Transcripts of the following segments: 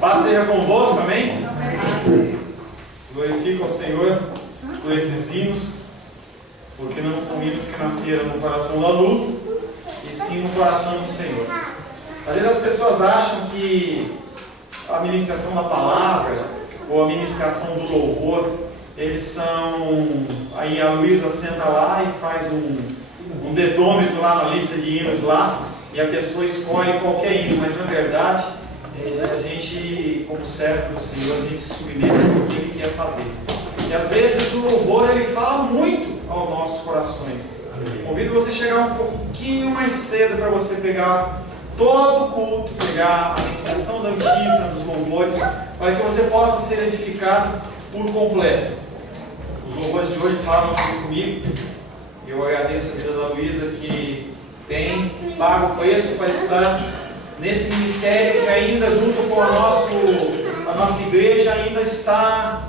Paz seja convosco, amém? Glorifico ao Senhor por esses hinos, porque não são hinos que nasceram no coração do aluno, e sim no coração do Senhor. Às vezes as pessoas acham que a ministração da palavra ou a ministração do louvor, eles são... Aí a Luísa senta lá e faz um dedômetro lá na lista de hinos lá, e a pessoa escolhe qualquer hino, mas na verdade a gente, como servo do Senhor, a gente se submete ao que Ele quer fazer. E às vezes o louvor ele fala muito aos nossos corações. Convido você a chegar um pouquinho mais cedo para você pegar todo o culto, pegar a ministração da antífona, dos louvores, para que você possa ser edificado por completo. Os louvores de hoje falam aqui comigo. Eu agradeço a vida da Luísa que tem pago o preço para estar nesse ministério que ainda junto com a nossa igreja ainda está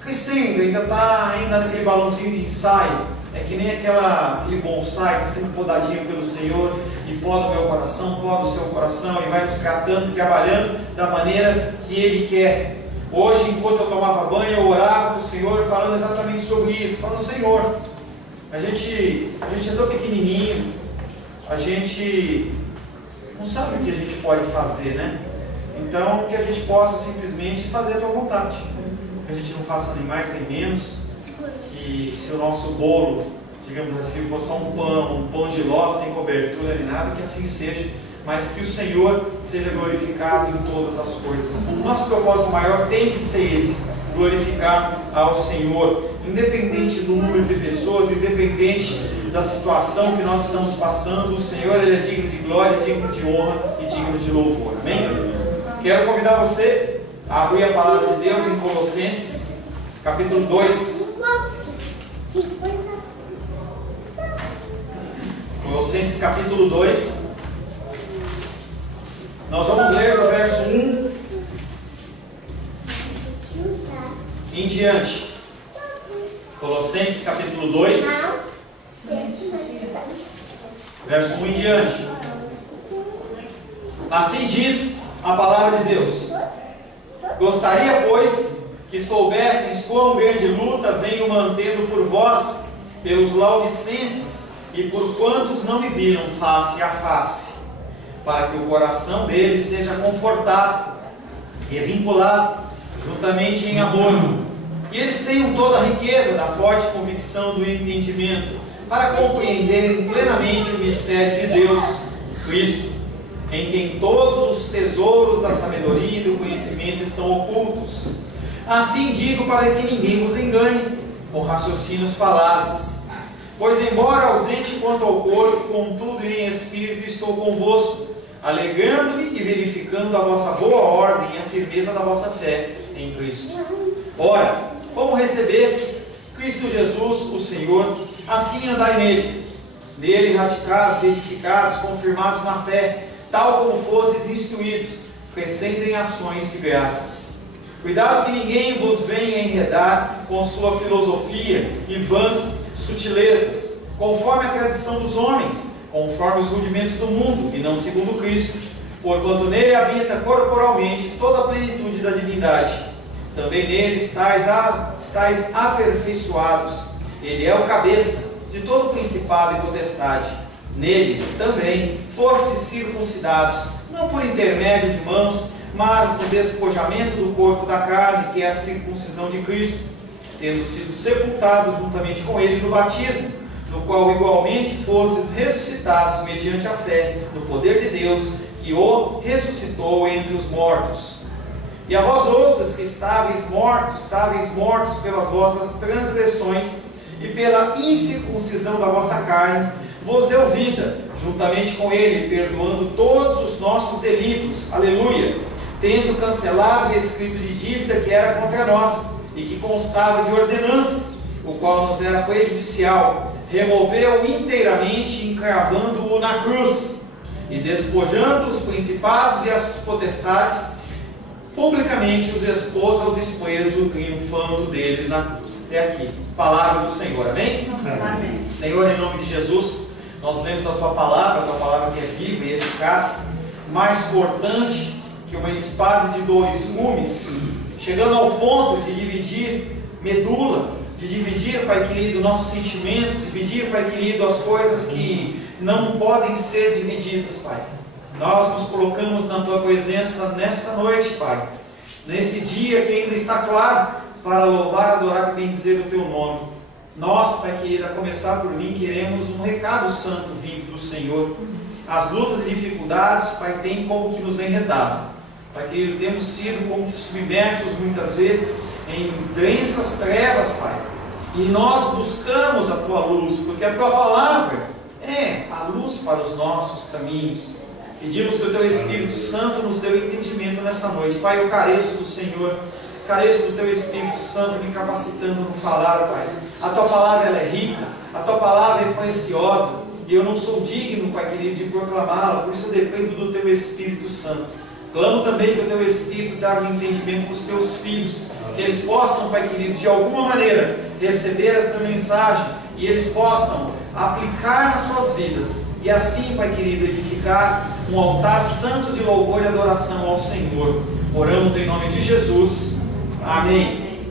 crescendo, ainda está naquele balãozinho de ensaio. É que nem aquele bonsai que está sendo podadinho pelo Senhor e poda o meu coração, poda o seu coração e vai nos tratando e trabalhando da maneira que Ele quer. Hoje, enquanto eu tomava banho, eu orava para o Senhor falando exatamente sobre isso, falando: Senhor, a gente é tão pequenininho, a gente não sabe o que a gente pode fazer, né? Então, que a gente possa simplesmente fazer a tua vontade. Que a gente não faça nem mais nem menos. Que se o nosso bolo, digamos assim, for só um pão de ló sem cobertura nem nada, que assim seja. Mas que o Senhor seja glorificado em todas as coisas. O nosso propósito maior tem que ser esse: glorificar ao Senhor, independente do número de pessoas, independente da situação que nós estamos passando. O Senhor, Ele é digno de glória, digno de honra e digno de louvor. Amém? Quero convidar você a abrir a palavra de Deus em Colossenses, capítulo 2. Colossenses, capítulo 2. Nós vamos ler do verso 1 em diante. Colossenses capítulo 2, verso 1 em diante. Assim diz a palavra de Deus: gostaria, pois, que soubesseis quão grande luta venho mantendo por vós, pelos laodicenses, e por quantos não me viram face a face, para que o coração deles seja confortado e vinculado juntamente em amor, e eles tenham toda a riqueza da forte convicção do entendimento, para compreenderem plenamente o mistério de Deus, Cristo, em quem todos os tesouros da sabedoria e do conhecimento estão ocultos. Assim digo, para que ninguém vos engane com raciocínios falazes. Pois, embora ausente quanto ao corpo, contudo em espírito estou convosco, alegrando-me e verificando a vossa boa ordem e a firmeza da vossa fé em Cristo. Ora, como recebestes Cristo Jesus, o Senhor, assim andai nele, radicados, edificados, confirmados na fé, tal como fostes instruídos, crescendo em ações de graças. Cuidado que ninguém vos venha enredar com sua filosofia e vãs sutilezas, conforme a tradição dos homens, conforme os rudimentos do mundo, e não segundo Cristo, porquanto nele habita corporalmente toda a plenitude da divindade. Também nele estáis aperfeiçoados. Ele é o cabeça de todo o principado e potestade. Nele também fostes circuncidados, não por intermédio de mãos, mas no despojamento do corpo da carne, que é a circuncisão de Cristo, tendo sido sepultados juntamente com ele no batismo, no qual igualmente fostes ressuscitados mediante a fé no poder de Deus, que o ressuscitou entre os mortos. E a vós outros que estáveis mortos pelas vossas transgressões e pela incircuncisão da vossa carne, vos deu vida, juntamente com ele, perdoando todos os nossos delitos, aleluia, tendo cancelado o escrito de dívida que era contra nós, e que constava de ordenanças, o qual nos era prejudicial, removeu inteiramente, encravando-o na cruz, e despojando os principados e as potestades, publicamente os expôs ao desprezo, triunfando deles na cruz. Até aqui, palavra do Senhor, amém? Amém. Senhor, em nome de Jesus, Nós lemos a Tua palavra que é viva e eficaz, mais cortante que uma espada de 2 gumes, chegando ao ponto de dividir medula, de dividir, Pai querido, nossos sentimentos, dividir, Pai querido, as coisas que não podem ser divididas, Pai. Nós nos colocamos na Tua presença nesta noite, Pai, nesse dia que ainda está claro, para louvar, adorar e bendizer o Teu nome. Nós, Pai querido, a começar por mim, queremos um recado santo vindo do Senhor. As lutas e dificuldades, Pai, tem como que nos enredado. Pai querido, temos sido como que submersos muitas vezes em densas trevas, Pai. E nós buscamos a Tua luz, porque a Tua palavra é a luz para os nossos caminhos. Pedimos que o Teu Espírito Santo nos dê o entendimento nessa noite. Pai, eu careço do Senhor, careço do Teu Espírito Santo me capacitando no falar, Pai. A Tua palavra ela é rica, a Tua palavra é preciosa, e eu não sou digno, Pai querido, de proclamá-la, por isso eu dependo do Teu Espírito Santo. Clamo também que o Teu Espírito traga um entendimento para os Teus filhos, que eles possam, Pai querido, de alguma maneira, receber esta mensagem, e eles possam aplicar nas suas vidas, e assim, Pai querido, edificar um altar santo de louvor e adoração ao Senhor. Oramos em nome de Jesus. Amém.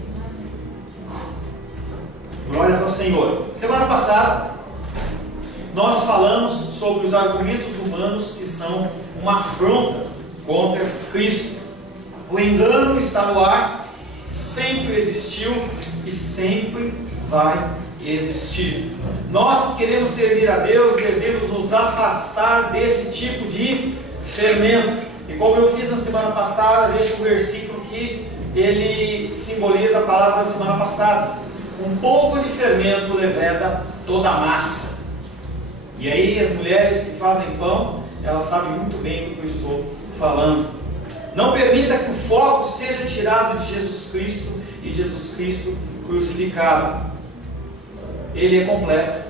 Glórias ao Senhor. Semana passada, nós falamos sobre os argumentos humanos que são uma afronta contra Cristo. O engano está no ar, sempre existiu e sempre vai existir. Nós que queremos servir a Deus, devemos nos afastar desse tipo de fermento. E como eu fiz na semana passada, deixo um versículo que ele simboliza a palavra da semana passada. Um pouco de fermento leveda toda a massa. E aí as mulheres que fazem pão, elas sabem muito bem do que eu estou falando. Não permita que o foco seja tirado de Jesus Cristo e Jesus Cristo crucificado. Ele é completo,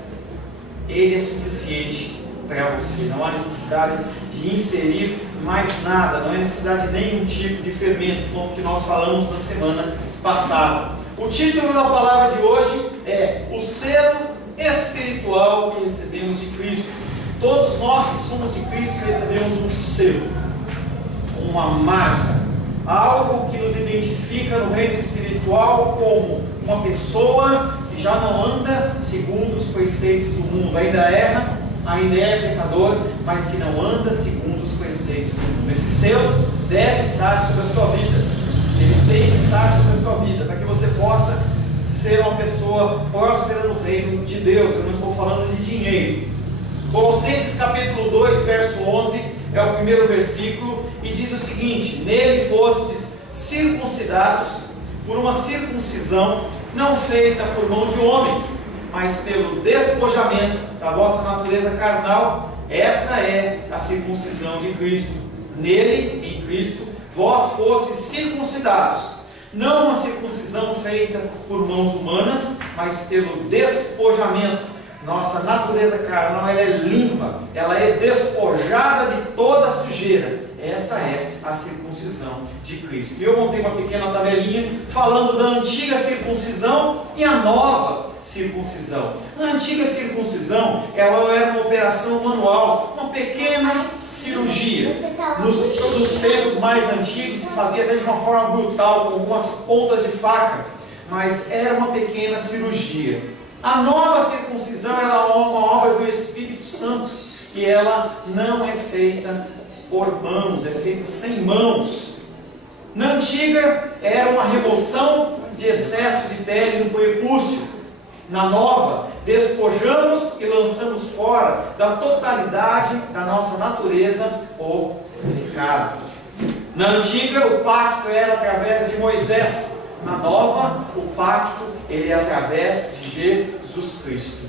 Ele é suficiente para você. Não há necessidade de inserir mais nada, não há necessidade de nenhum tipo de fermento, como que nós falamos na semana passada. O título da palavra de hoje é o selo espiritual que recebemos de Cristo. Todos nós que somos de Cristo recebemos um selo, uma marca, algo que nos identifica no reino espiritual como uma pessoa que já não anda segundo os preceitos do mundo, ainda erra, ainda é pecador, mas que não anda segundo os preceitos do mundo. Esse selo deve estar sobre a sua vida, ele tem que estar sobre a sua vida, para que você possa ser uma pessoa próspera no reino de Deus. Eu não estou falando de dinheiro. Colossenses capítulo 2, verso 11, é o primeiro versículo, e diz o seguinte: nele fostes circuncidados por uma circuncisão não feita por mão de homens, mas pelo despojamento da vossa natureza carnal. Essa é a circuncisão de Cristo. Nele, em Cristo, vós fostes circuncidados, não uma circuncisão feita por mãos humanas, mas pelo despojamento. Nossa natureza carnal ela é limpa, ela é despojada de toda a sujeira. Essa é a circuncisão de Cristo. E eu montei uma pequena tabelinha falando da antiga circuncisão e a nova circuncisão. A antiga circuncisão ela era uma operação manual, uma pequena cirurgia. Nos tempos mais antigos se fazia até de uma forma brutal, com algumas pontas de faca, mas era uma pequena cirurgia. A nova circuncisão ela é uma obra do Espírito Santo e ela não é feita por mãos, é feita sem mãos. Na antiga era uma remoção de excesso de pele no prepúcio. Na nova, despojamos e lançamos fora da totalidade da nossa natureza o pecado. Na antiga o pacto era através de Moisés. Na nova o pacto ele é através de Jesus Cristo.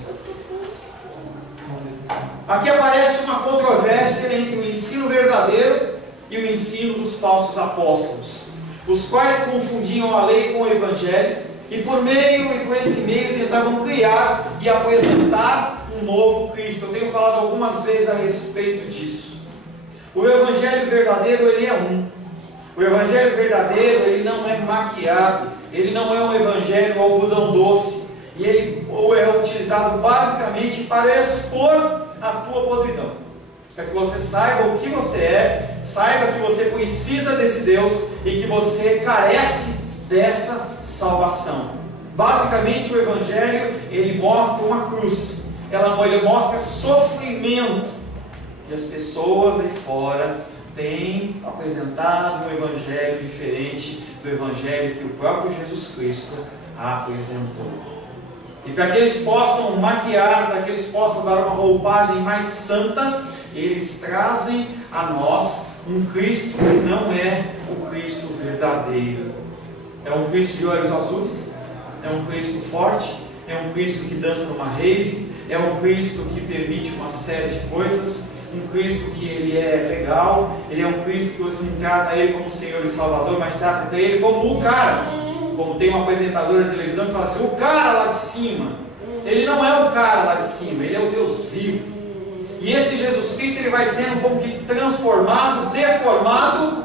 Aqui aparece uma controvérsia entre o ensino verdadeiro e o ensino dos falsos apóstolos, os quais confundiam a lei com o evangelho e por esse meio tentavam criar e apresentar um novo Cristo. Eu tenho falado algumas vezes a respeito disso. O evangelho verdadeiro ele é um. O evangelho verdadeiro ele não é maquiado, ele não é um evangelho ao algodão doce, e ele é utilizado basicamente para expor a tua podridão, para que você saiba o que você é, saiba que você precisa desse Deus e que você carece dessa salvação. Basicamente, o Evangelho, ele mostra uma cruz, ele mostra sofrimento, e as pessoas aí fora têm apresentado um Evangelho diferente do Evangelho que o próprio Jesus Cristo apresentou. E para que eles possam maquiar, para que eles possam dar uma roupagem mais santa, eles trazem a nós um Cristo que não é o Cristo verdadeiro. É um Cristo de olhos azuis, é um Cristo forte, é um Cristo que dança numa rave, é um Cristo que permite uma série de coisas, um Cristo que ele é legal, ele é um Cristo que você não trata ele como Senhor e Salvador, mas trata ele como o cara. Como tem uma apresentadora de televisão que fala assim, o cara lá de cima. Ele não é o cara lá de cima, ele é o Deus vivo. E esse Jesus Cristo, ele vai sendo como que transformado, deformado,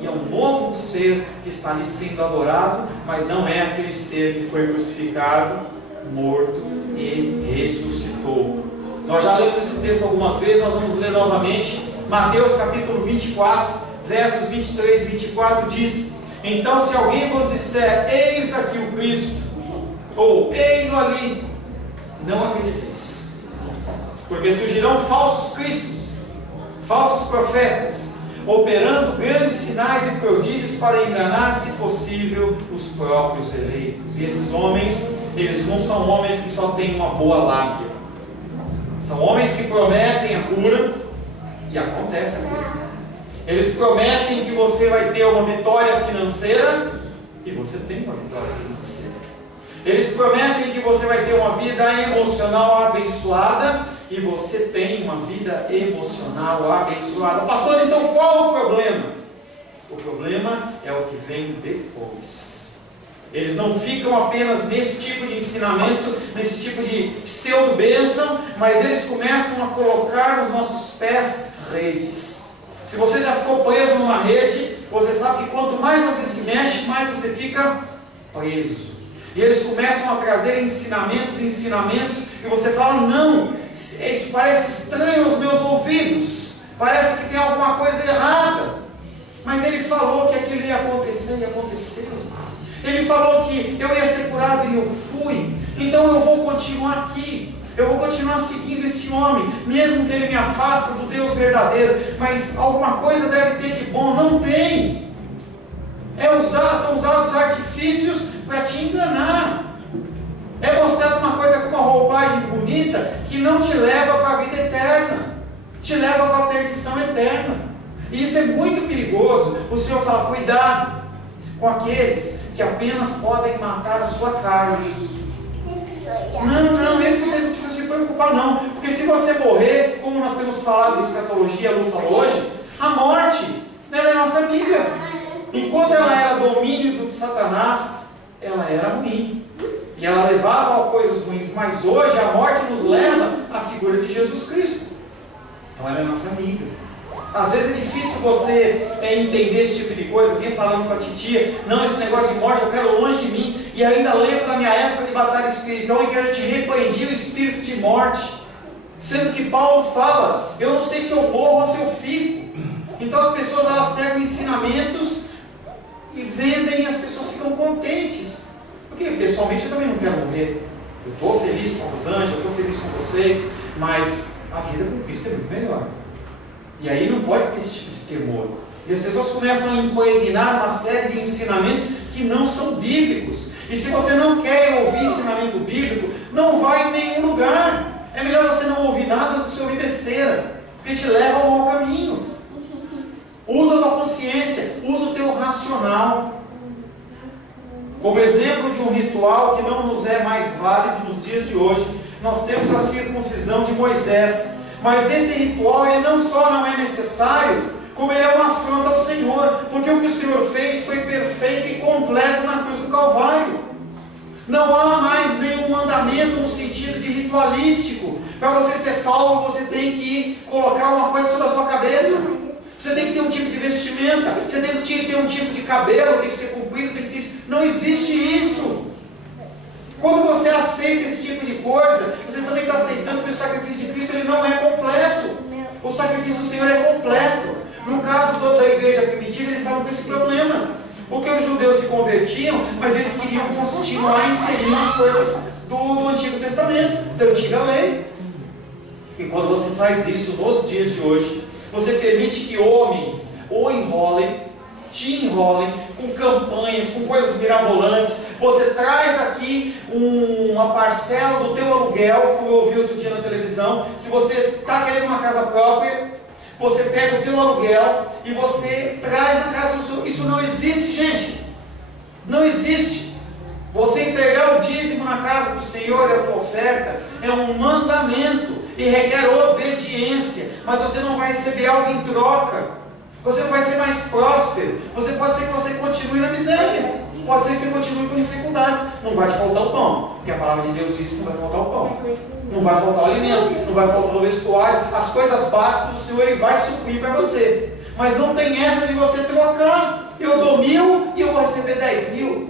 e é um novo ser que está ali sendo adorado, mas não é aquele ser que foi crucificado, morto e ressuscitou. Nós já lemos esse texto algumas vezes, nós vamos ler novamente. Mateus capítulo 24, versos 23 e 24 diz: então se alguém vos disser, eis aqui o Cristo, ou ei-lo ali, não acrediteis, porque surgirão falsos cristos, falsos profetas, operando grandes sinais e prodígios para enganar, se possível, os próprios eleitos. E esses homens, eles não são homens que só têm uma boa lábia, são homens que prometem a cura e acontece a cura. Eles prometem que você vai ter uma vitória financeira e você tem uma vitória financeira. Eles prometem que você vai ter uma vida emocional abençoada e você tem uma vida emocional abençoada. Pastor, então qual o problema? O problema é o que vem depois. Eles não ficam apenas nesse tipo de ensinamento, nesse tipo de pseudo-bênção, mas eles começam a colocar nos nossos pés redes. Se você já ficou preso numa rede, você sabe que quanto mais você se mexe, mais você fica preso. E eles começam a trazer ensinamentos, e você fala, não, isso parece estranho aos meus ouvidos, parece que tem alguma coisa errada. Mas ele falou que aquilo ia acontecer e aconteceu. Ele falou que eu ia ser curado e eu fui. Então eu vou continuar aqui. Eu vou continuar seguindo esse homem, mesmo que ele me afaste do Deus verdadeiro. Mas alguma coisa deve ter de bom. Não tem. São usados artifícios para te enganar. É mostrado uma coisa com uma roupagem bonita que não te leva para a vida eterna, te leva para a perdição eterna. E isso é muito perigoso. O Senhor fala, cuidado com aqueles que apenas podem matar a sua carne. Não, esse você não precisa se preocupar não, porque se você morrer, como nós temos falado em escatologia, a Lu falou hoje, a morte, ela é nossa amiga. Enquanto ela era domínio do Satanás, ela era ruim, e ela levava a coisas ruins, mas hoje a morte nos leva à figura de Jesus Cristo. Então ela é nossa amiga. Às vezes é difícil você entender esse tipo de coisa. Alguém falando com a titia, não, esse negócio de morte eu quero longe de mim. E ainda lembro da minha época de batalha espiritual em que a gente repreendia o espírito de morte, sendo que Paulo fala, eu não sei se eu morro ou se eu fico. Então as pessoas, elas pegam ensinamentos e vendem, e as pessoas ficam contentes, porque pessoalmente eu também não quero morrer. Eu estou feliz com os anjos, eu estou feliz com vocês, mas a vida com Cristo é muito melhor. E aí não pode ter esse tipo de temor. E as pessoas começam a impregnar uma série de ensinamentos que não são bíblicos. E se você não quer ouvir ensinamento bíblico, não vai em nenhum lugar. É melhor você não ouvir nada do que você ouvir besteira, porque te leva ao mau caminho. Usa a tua consciência, usa o teu racional. Como exemplo de um ritual que não nos é mais válido nos dias de hoje, nós temos a circuncisão de Moisés. Mas esse ritual, ele não só não é necessário, como ele é uma afronta ao Senhor, porque o que o Senhor fez foi perfeito e completo na cruz do Calvário. Não há mais nenhum mandamento no sentido de ritualístico. Para você ser salvo, você tem que colocar uma coisa sobre a sua cabeça. Você tem que ter um tipo de vestimenta, você tem que ter um tipo de cabelo, tem que ser comprido, tem que ser... Não existe isso. Quando você aceita esse tipo de coisa, você também está aceitando que o sacrifício de Cristo ele não é completo. O sacrifício do Senhor é completo. No caso da igreja primitiva, eles estavam com esse problema. Porque os judeus se convertiam, mas eles queriam continuar inserindo as coisas do Antigo Testamento, da antiga lei. E quando você faz isso nos dias de hoje, você permite que homens te enrolem com campanhas, com coisas mirabolantes. Você traz aqui uma parcela do teu aluguel, como eu ouvi outro dia na televisão. Se você está querendo uma casa própria, você pega o teu aluguel e você traz na casa do seu. Isso não existe, gente. Não existe. Você entregar o dízimo na casa do Senhor, a tua oferta, é um mandamento e requer obediência. Mas você não vai receber algo em troca. Você não vai ser mais próspero. Pode ser que você continue na miséria. Pode ser que você continue com dificuldades. Não vai te faltar o pão, porque a palavra de Deus diz que não vai faltar o pão. Não vai faltar o alimento, não vai faltar o vestuário. As coisas básicas do Senhor Ele vai suprir para você. Mas não tem essa de você trocar. Eu dou 1.000 e eu vou receber 10.000.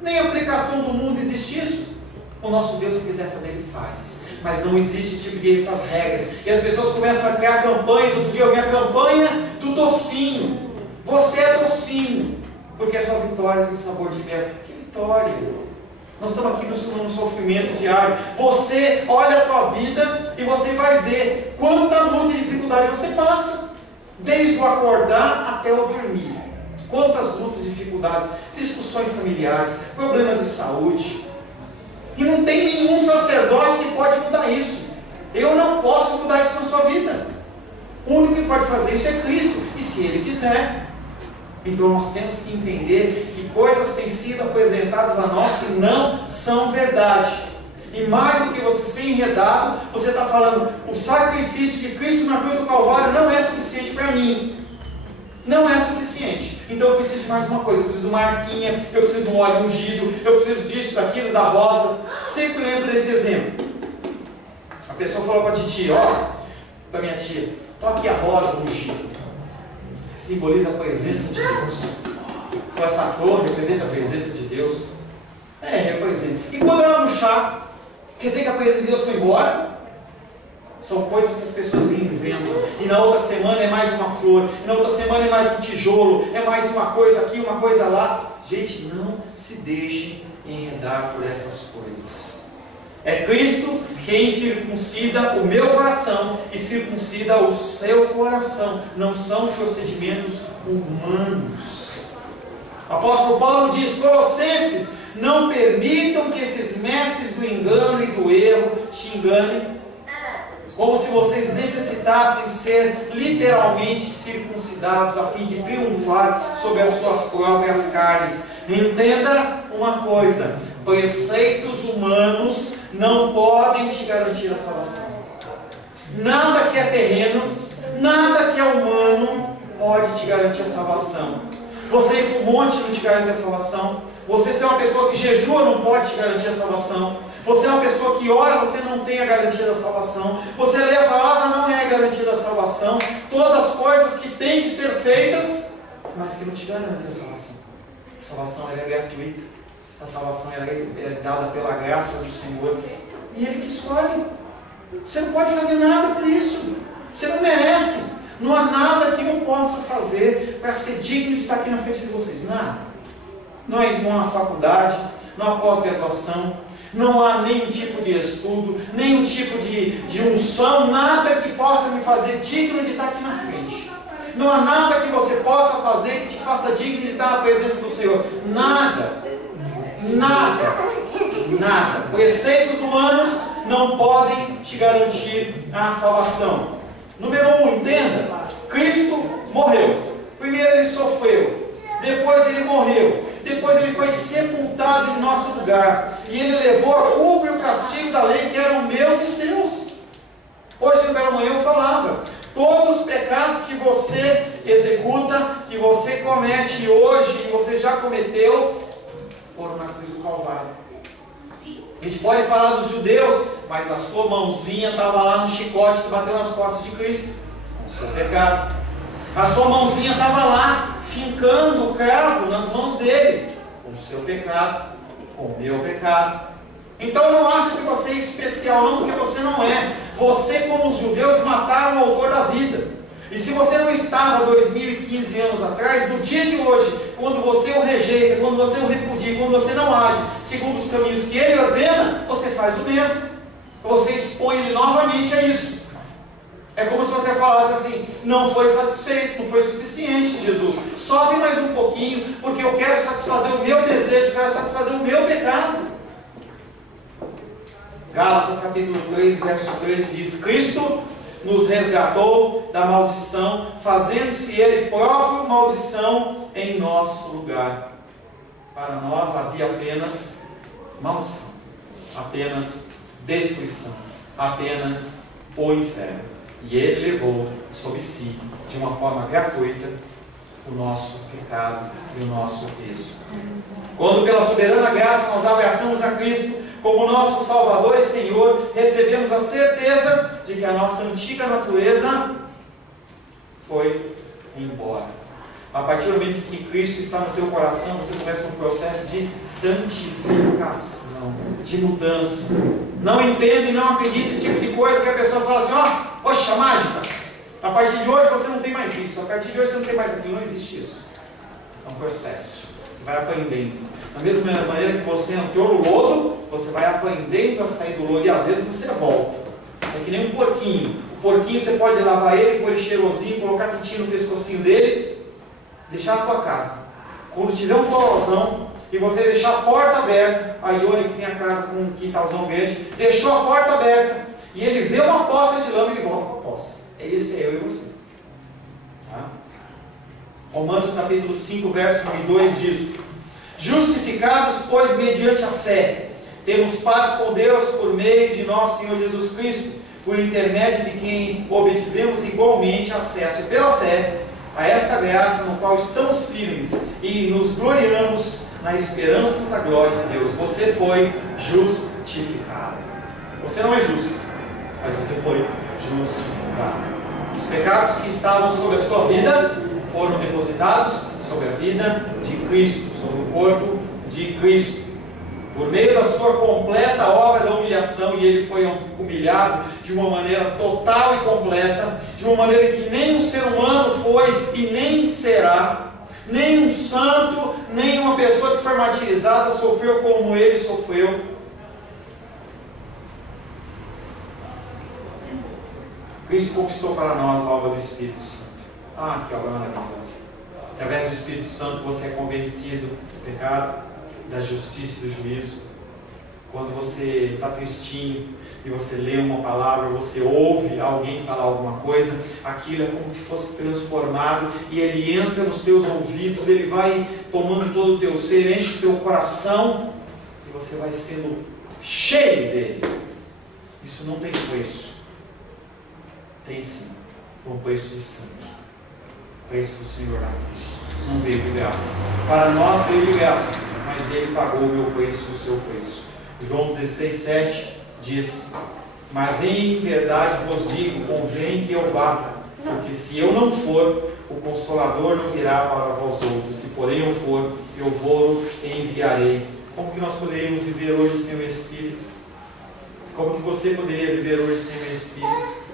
Nem aplicação do mundo existe isso. O nosso Deus, se quiser fazer, Ele faz. Mas não existe esse tipo de essas regras. E as pessoas começam a criar campanhas. Outro dia eu vi a campanha do docinho. Você é docinho, porque a sua vitória tem sabor de mel. Que vitória! Nós estamos aqui no sofrimento diário. Você olha a tua vida e você vai ver quanta luta e dificuldade você passa. Desde o acordar até o dormir. Quantas lutas e dificuldades, discussões familiares, problemas de saúde. E não tem nenhum sacerdote que pode mudar isso. Eu não posso mudar isso na sua vida. O único que pode fazer isso é Cristo. E se Ele quiser. Então nós temos que entender que coisas têm sido apresentadas a nós que não são verdade. E mais do que você ser enredado, você está falando, o sacrifício de Cristo na cruz do Calvário não é suficiente para mim. Não é suficiente. Então eu preciso de mais uma coisa. Eu preciso de uma arquinha, eu preciso de um óleo ungido, eu preciso disso, daquilo, da rosa. Sempre lembro desse exemplo. A pessoa falou para a titia, para minha tia, toque a rosa ungida. Simboliza a presença de Deus. Essa flor representa a presença de Deus. Representa. E quando ela murchar, quer dizer que a presença de Deus foi embora? São coisas que as pessoas inventam. E na outra semana é mais uma flor. E na outra semana é mais um tijolo. É mais uma coisa aqui, uma coisa lá. Gente, não se deixe enredar por essas coisas. É Cristo quem circuncida o meu coração e circuncida o seu coração. Não são procedimentos humanos. O apóstolo Paulo diz, Colossenses, não permitam que esses mestres do engano e do erro te enganem, como se vocês necessitassem ser literalmente circuncidados a fim de triunfar sobre as suas próprias carnes. Entenda uma coisa, preceitos humanos não podem te garantir a salvação. Nada que é terreno, nada que é humano pode te garantir a salvação. Você ir para o monte não te garante a salvação. Você ser uma pessoa que jejua não pode te garantir a salvação. Você é uma pessoa que ora, você não tem a garantia da salvação. Você lê a palavra, não é a garantia da salvação. Todas as coisas que têm que ser feitas, mas que não te garantem a salvação. A salvação ela é gratuita. A salvação ela é dada pela graça do Senhor. E Ele que escolhe. Você não pode fazer nada por isso. Você não merece. Não há nada que eu possa fazer para ser digno de estar aqui na frente de vocês. Nada. Não há uma faculdade, não há pós-graduação, não há nenhum tipo de estudo, nenhum tipo de unção, nada que possa me fazer digno de estar aqui na frente. Não há nada que você possa fazer que te faça digno de estar na presença do Senhor. Nada. Nada. Nada. Preceitos humanos não podem te garantir a salvação. Número 1, entenda. Cristo morreu. Primeiro Ele sofreu. Depois Ele morreu. Depois Ele foi sepultado em nosso lugar. E Ele levou a culpa e o castigo da lei que eram meus e seus. Hoje pela manhã eu falava. Todos os pecados que você executa, que você comete hoje, e você já cometeu, foram na cruz do Calvário. A gente pode falar dos judeus, mas a sua mãozinha estava lá no chicote que bateu nas costas de Cristo, com o seu pecado. A sua mãozinha estava lá, fincando o cravo nas mãos dele, com o seu pecado, com o meu pecado. Então não acha que você é especial, não, porque você não é. Você, como os judeus, mataram o autor da vida. E se você não estava 2015 anos atrás, no dia de hoje, quando você o rejeita, quando você o repudia, quando você não age segundo os caminhos que ele ordena, você faz o mesmo. Você expõe ele novamente a isso. É como se você falasse assim: não foi satisfeito, não foi suficiente, Jesus. Sobe mais um pouquinho, porque eu quero satisfazer o meu desejo, eu quero satisfazer o meu pecado. Gálatas capítulo 3, verso 13 diz: Cristo nos resgatou da maldição, fazendo-se Ele próprio maldição em nosso lugar. Para nós havia apenas maldição, apenas destruição, apenas o inferno. E Ele levou sobre si, de uma forma gratuita, o nosso pecado e o nosso peso. Quando pela soberana graça nós abraçamos a Cristo como nosso Salvador e Senhor, recebemos a certeza de que a nossa antiga natureza foi embora. A partir do momento que Cristo está no teu coração, você começa um processo de santificação, de mudança. Não entenda e não acredite nesse tipo de coisa que a pessoa fala assim: ó, oxa, mágica. A partir de hoje você não tem mais isso, a partir de hoje você não tem mais aquilo. Não existe isso. É um processo. Você vai aprendendo. Da mesma maneira que você entrou no lodo, você vai aprendendo a sair do lodo e às vezes você volta. É que nem um porquinho. O porquinho você pode lavar ele, pôr ele cheirosinho, colocar quentinho no pescocinho dele, deixar na tua casa. Quando tiver um torozão e você deixar a porta aberta, a Ione que tem a casa com um quintalzão grande, deixou a porta aberta e ele vê uma poça de lama e ele volta para a poça. Esse é eu e você. Tá? Romanos capítulo 5, verso 1 e 2 diz: Justificados, pois, mediante a fé, temos paz com Deus por meio de nosso Senhor Jesus Cristo, por intermédio de quem obtivemos igualmente acesso pela fé a esta graça no qual estamos firmes e nos gloriamos na esperança da glória de Deus. Você foi justificado. Você não é justo, mas você foi justificado. Os pecados que estavam sobre a sua vida foram depositados sobre a vida de Cristo, sobre o corpo de Cristo. Por meio da sua completa obra da humilhação, e ele foi humilhado de uma maneira total e completa, de uma maneira que nem um ser humano foi e nem será, nem um santo, nem uma pessoa que foi martirizada sofreu como ele sofreu. Cristo conquistou para nós a obra do Espírito Santo. Ah, que obra maravilhosa! Através do Espírito Santo você é convencido do pecado, da justiça e do juízo. Quando você está tristinho e você lê uma palavra, você ouve alguém falar alguma coisa, aquilo é como que fosse transformado e ele entra nos teus ouvidos, ele vai tomando todo o teu ser, enche o teu coração e você vai sendo cheio dele. Isso não tem preço. Tem sim, um preço de sangue. Preço do Senhor na cruz. Não veio de graça. Para nós veio de graça, mas Ele pagou o meu preço, o seu preço. João 16:7 diz: Mas em verdade vos digo, convém que eu vá, porque se eu não for, o Consolador não virá para vós outros. Se porém eu for, eu vou enviarei. Como que nós poderíamos viver hoje sem o Espírito? Como que você poderia viver hoje sem o Espírito?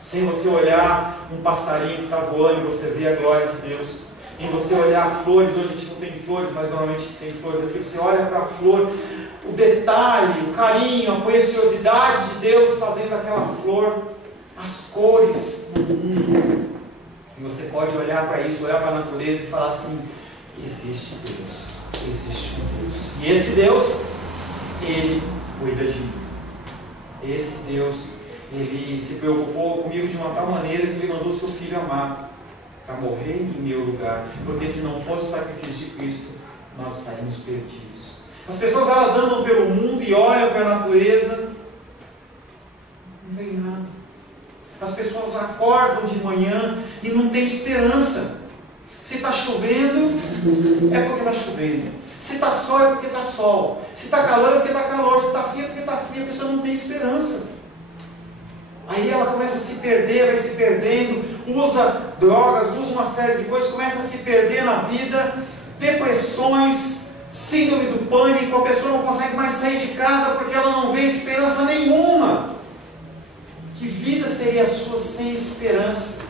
Sem você olhar um passarinho que está voando e você vê a glória de Deus. Em você olhar flores, hoje a gente não tem flores, mas normalmente a gente tem flores aqui. Você olha para a flor, o detalhe, o carinho, a preciosidade de Deus fazendo aquela flor, as cores no mundo. E você pode olhar para isso, olhar para a natureza e falar assim: existe Deus, existe um Deus. E esse Deus, Ele cuida de mim. Esse Deus, Ele se preocupou comigo de uma tal maneira que Ele mandou seu Filho amado para morrer em meu lugar, porque se não fosse o sacrifício de Cristo, nós estaríamos perdidos. As pessoas, elas andam pelo mundo e olham para a natureza, não vem nada. As pessoas acordam de manhã e não tem esperança. Se está chovendo, é porque está chovendo. Se está sol, é porque está sol. Se está calor, é porque está calor. Se está frio, é porque está frio. A pessoa não tem esperança. Aí ela começa a se perder, vai se perdendo, usa drogas, usa uma série de coisas, começa a se perder na vida, depressões, síndrome do pânico, a pessoa não consegue mais sair de casa porque ela não vê esperança nenhuma. Que vida seria a sua sem esperança?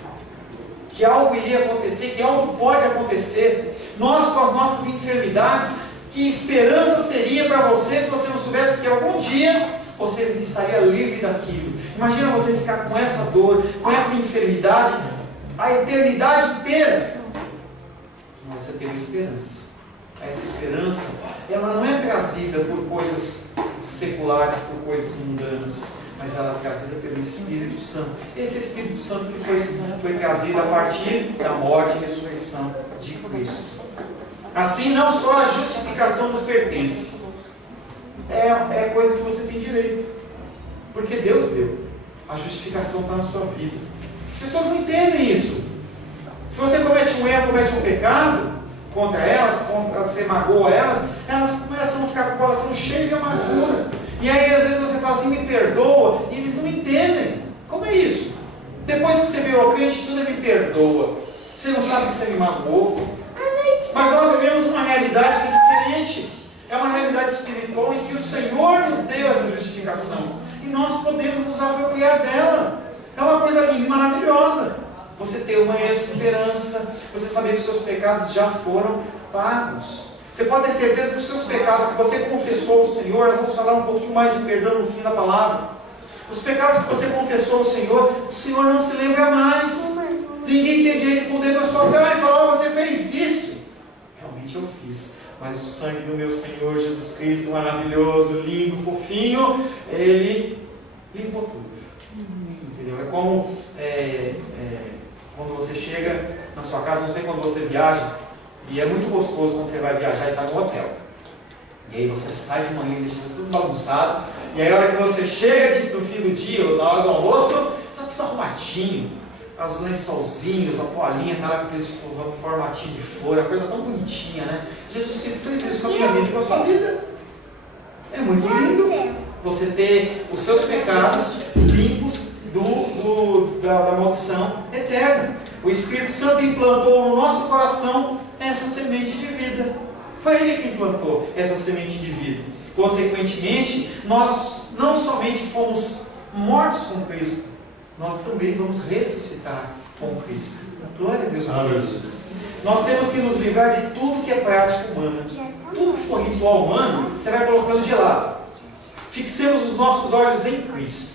Que algo iria acontecer, que algo pode acontecer. Nós com as nossas enfermidades, que esperança seria para você se você não soubesse que algum dia você estaria livre daquilo? Imagina você ficar com essa dor, com essa enfermidade, a eternidade inteira. Mas você tem esperança. Essa esperança, ela não é trazida por coisas seculares, por coisas mundanas, mas ela é trazida pelo Espírito Santo. Esse Espírito Santo que foi trazido a partir da morte e ressurreição de Cristo. Assim, não só a justificação nos pertence, é coisa que você tem direito, porque Deus deu. A justificação está na sua vida. As pessoas não entendem isso. Se você comete um erro, comete um pecado contra elas, você magoa elas, elas começam a ficar com o coração cheio de amargura. E aí às vezes você fala assim, me perdoa, e eles não entendem. Como é isso? Depois que você virou crente, tudo é me perdoa. Você não sabe que você me magoou. Mas nós vivemos uma realidade que é diferente. É uma realidade espiritual em que o Senhor nos deu essa justificação. E nós podemos nos apropriar dela. É uma coisa linda e maravilhosa. Você ter uma esperança, você saber que os seus pecados já foram pagos. Você pode ter certeza que os seus pecados que você confessou ao Senhor, nós vamos falar um pouquinho mais de perdão no fim da palavra. Os pecados que você confessou ao Senhor, o Senhor não se lembra mais. Ninguém tem direito de poder na sua cara e falar, você fez isso. Realmente eu fiz. Mas o sangue do meu Senhor Jesus Cristo, maravilhoso, lindo, fofinho, Ele limpou tudo. Entendeu? É como quando você chega na sua casa, não sei quando você viaja, e é muito gostoso quando você vai viajar e está no hotel. E aí você sai de manhã e deixa tudo bagunçado, e aí a hora que você chega no fim do dia, ou na hora do almoço, está tudo arrumadinho. Os lençolzinhos, a toalhinha, tá lá com aqueles formatinho de folha, coisa tão bonitinha, né? Jesus Cristo fez isso com a minha vida e com a sua vida. É muito lindo você ter os seus pecados limpos da maldição eterna. O Espírito Santo implantou no nosso coração essa semente de vida. Foi Ele que implantou essa semente de vida. Consequentemente, nós não somente fomos mortos com Cristo, nós também vamos ressuscitar com Cristo. Glória a Deus por isso. Nós temos que nos livrar de tudo que é prática humana. Tudo que for ritual humano, você vai colocando de lado. Fixemos os nossos olhos em Cristo.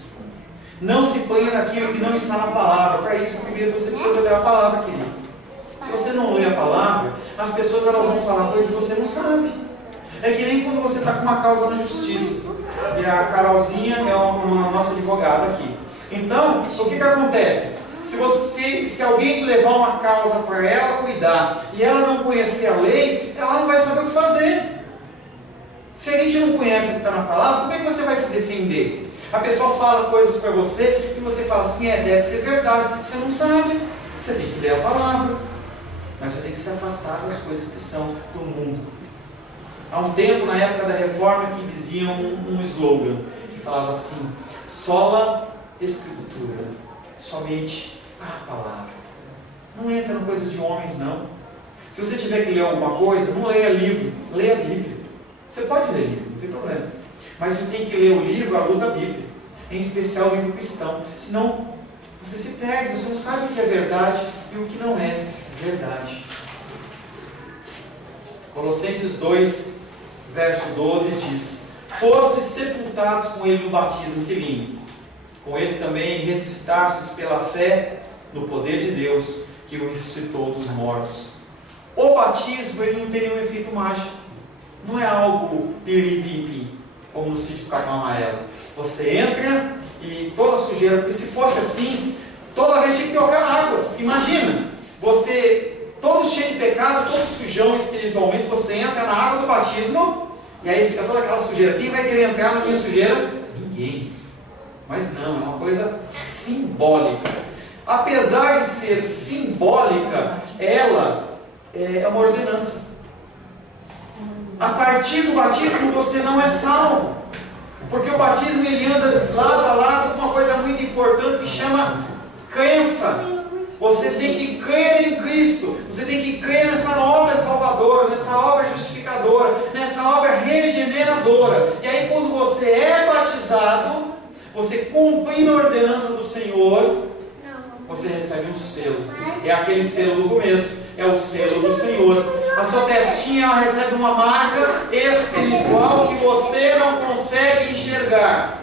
Não se ponha naquilo que não está na palavra. Para isso, primeiro você precisa ler a palavra, querido. Se você não lê a palavra, as pessoas elas vão falar coisas que você não sabe. É que nem quando você está com uma causa na justiça. E a Carolzinha é uma nossa advogada aqui. Então, o que acontece? Se alguém levar uma causa para ela cuidar e ela não conhecer a lei, ela não vai saber o que fazer. Se a gente não conhece o que está na palavra, como é que você vai se defender? A pessoa fala coisas para você e você fala assim, deve ser verdade. Você não sabe. Você tem que ler a palavra. Mas você tem que se afastar das coisas que são do mundo. Há um tempo, na época da Reforma, que diziam um slogan, que falava assim, sola Escritura, somente a palavra. Não entra em coisas de homens, não. Se você tiver que ler alguma coisa, não leia livro, leia a Bíblia. Você pode ler livro, não tem problema. Mas você tem que ler o livro à luz da Bíblia, em especial o livro cristão. Senão, você se perde, você não sabe o que é verdade e o que não é verdade. Colossenses 2, verso 12 diz, fostes sepultados com Ele no batismo, que lindo. Com Ele também ressuscitastes pela fé no poder de Deus, que o ressuscitou dos mortos. O batismo ele não tem nenhum efeito mágico. Não é algo piripim, como no sítio do Capão Amarelo. Você entra e toda a sujeira, porque se fosse assim, toda vez tinha que trocar água. Imagina, você todo cheio de pecado, todo sujão espiritualmente, você entra na água do batismo, e aí fica toda aquela sujeira. Quem vai querer entrar na minha sujeira? Ninguém. Mas não, é uma coisa simbólica. Apesar de ser simbólica, ela é uma ordenança. A partir do batismo você não é salvo. Porque o batismo ele anda lado a lado com uma coisa muito importante que chama crença. Você tem que crer em Cristo. Você tem que crer nessa obra salvadora, nessa obra justificadora, nessa selladora. E aí quando você é batizado, você cumprindo a ordenança do Senhor, você recebe um selo. É aquele selo do começo, é o selo do Senhor. A sua testinha ela recebe uma marca espiritual que você não consegue enxergar,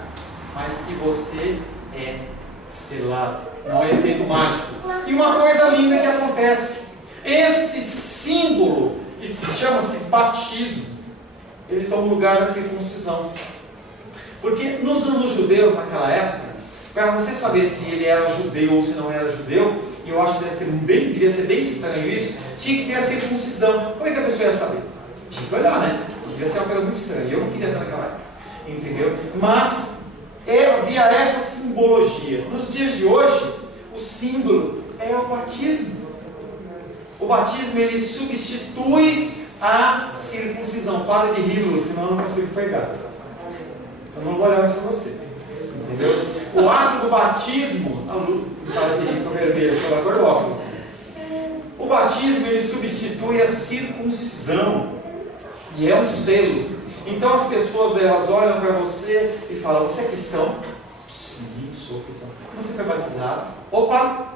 mas que você é selado. Não é efeito mágico. E uma coisa linda que acontece, esse símbolo que chama-se batismo, ele toma o lugar da circuncisão. Porque nos judeus naquela época, para você saber se ele era judeu ou se não era judeu, e eu acho que devia ser bem estranho isso, tinha que ter a circuncisão. Como é que a pessoa ia saber? Tinha que olhar, né? Devia ser uma coisa muito estranha. Eu não queria estar naquela época. Entendeu? Mas havia essa simbologia. Nos dias de hoje, o símbolo é o batismo. O batismo ele substitui a circuncisão. Para de rir, Lu, senão eu não consigo pegar. Eu não vou olhar mais para você. Entendeu? O ato do batismo, a Lu, para de rir com vermelho, pela cor do óculos. O batismo ele substitui a circuncisão. E é um selo. Então as pessoas elas olham para você e falam: você é cristão? Sim, sou cristão. Você foi batizado? Opa!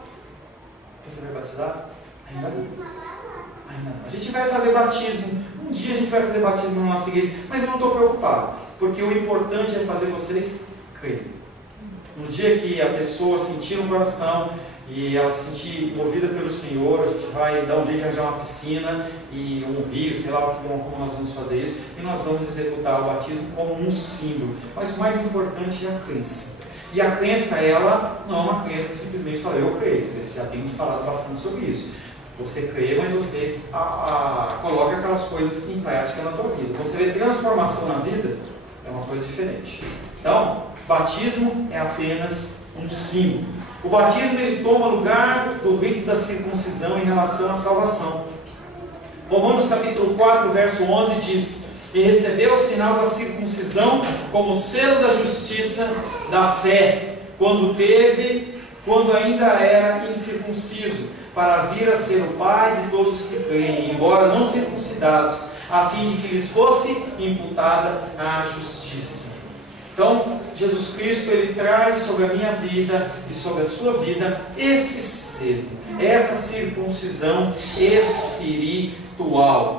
Você foi batizado? Ainda não. Ainda não. A gente vai fazer batismo. Um dia a gente vai fazer batismo na nossa igreja. Mas eu não estou preocupado. Porque o importante é fazer vocês crerem. No dia que a pessoa sentir no coração e ela se sentir movida pelo Senhor, a gente vai dar um jeito de arranjar uma piscina e um rio, sei lá como nós vamos fazer isso, e nós vamos executar o batismo como um símbolo. Mas o mais importante é a crença. E a crença, ela não é uma crença simplesmente falar, eu creio. Já temos falado bastante sobre isso. Você crê, mas você coloca aquelas coisas em prática na tua vida. Quando você vê transformação na vida, é uma coisa diferente. Então, batismo é apenas um símbolo. O batismo ele toma lugar do rito da circuncisão em relação à salvação. Romanos capítulo 4, verso 11 diz: e recebeu o sinal da circuncisão como selo da justiça da fé, quando ainda era incircunciso, para vir a ser o pai de todos os que creem, embora não circuncidados, a fim de que lhes fosse imputada a justiça. Então, Jesus Cristo, Ele traz sobre a minha vida e sobre a sua vida esse selo, essa circuncisão espiritual.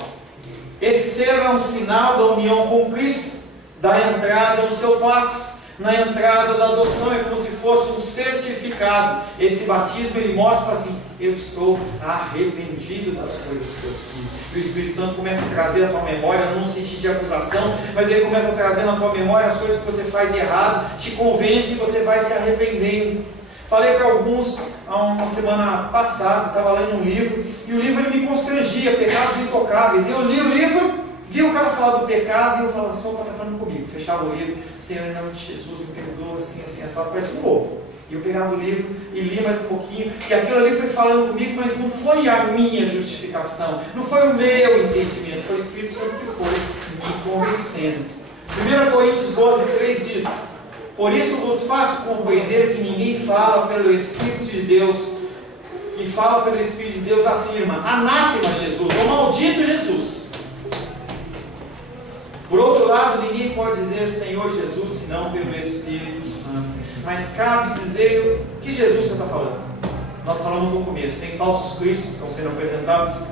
Esse selo é um sinal da união com Cristo, da entrada no seu quarto, na entrada da adoção, é como se fosse um certificado. Esse batismo, ele mostra assim, eu estou arrependido das coisas que eu fiz. E o Espírito Santo começa a trazer à tua memória, não no sentido de acusação, mas ele começa a trazer na tua memória as coisas que você faz de errado, te convence e você vai se arrependendo. Falei para alguns, há uma semana passada, estava lendo um livro, e o livro ele me constrangia, Pecados Intocáveis. E eu li o livro, vi o cara falar do pecado, e eu falava assim, opa, está falando comigo. Fechava o livro, Senhor, em nome de Jesus, me perdoa, assim, assado, parece um louco. E eu pegava o livro e li mais um pouquinho, e aquilo ali foi falando comigo, mas não foi a minha justificação, não foi o meu entendimento, foi o Espírito Santo que foi me convencendo. 1 Coríntios 12, 3 diz: por isso vos faço compreender que ninguém fala pelo Espírito de Deus, que fala pelo Espírito de Deus afirma, anátema Jesus, ou maldito Jesus. Por outro lado, ninguém pode dizer Senhor Jesus, senão pelo Espírito Santo. Mas cabe dizer o que Jesus está falando. Nós falamos no começo, tem falsos cristos que estão sendo apresentados,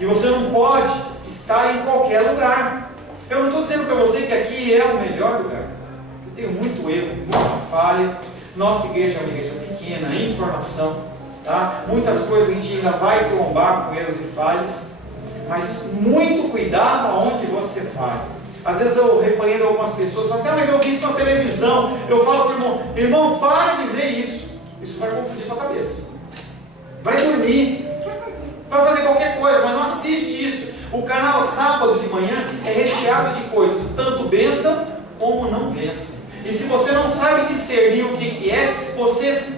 e você não pode estar em qualquer lugar. Eu não estou dizendo para você que aqui é o melhor lugar. Eu tenho muito erro, muita falha. Nossa igreja é uma igreja pequena, informação, tá? Muitas coisas a gente ainda vai trombar com erros e falhas, mas muito cuidado aonde você vai. Às vezes eu repreendo algumas pessoas e falo assim, mas eu vi isso na televisão. Eu falo para o irmão, para de ver isso. Isso vai confundir sua cabeça. Vai dormir, vai fazer qualquer coisa, mas não assiste isso. O canal sábado de manhã é recheado de coisas, tanto bênção como não bênção. E se você não sabe discernir o que é,